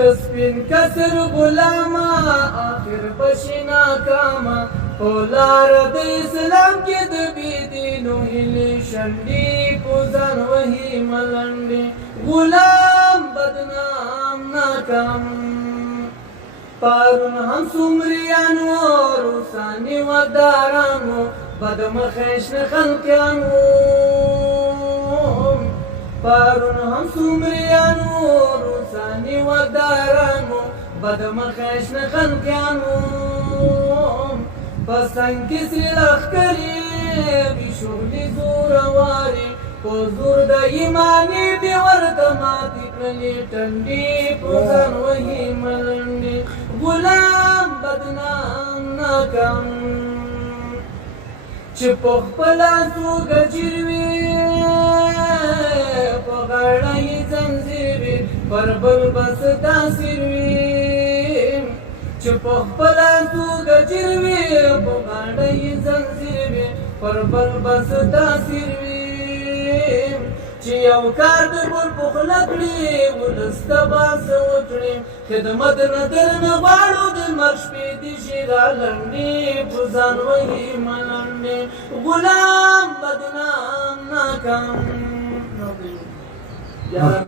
تسپین کسر غلاما آخر بشی ناکاما پولار د اسلام کې د بيدینو هلي شنډي پوزان وهي ملنډي غلام بدنام ناکام پارون هم سمریانو روسانی ودارانو بدمخش خلقانو پارون هم سمریانو روسانی ودارانو بدمخش خلقانو پسنگ کسی لخکری بیشولی زورواری پو زور دا ایمانی بیورد ماتی کلی ٹنڈی پوزن وحی ملنڈی غلام بدنام ناکام چه پخ پلاسو گجروی پغڑای زنزیروی پربل بس تاثیروی چه پخ پلاسو گجروی پغڑای زنزیروی پربل بس تاثیروی چه یو کار در بر پخلکلی ولستا باس وکلی خدمت ندر نغاڑو در مرش پیدی شیرا لنڈی پوزان وحی ملنڈی غلام بدنام ناکام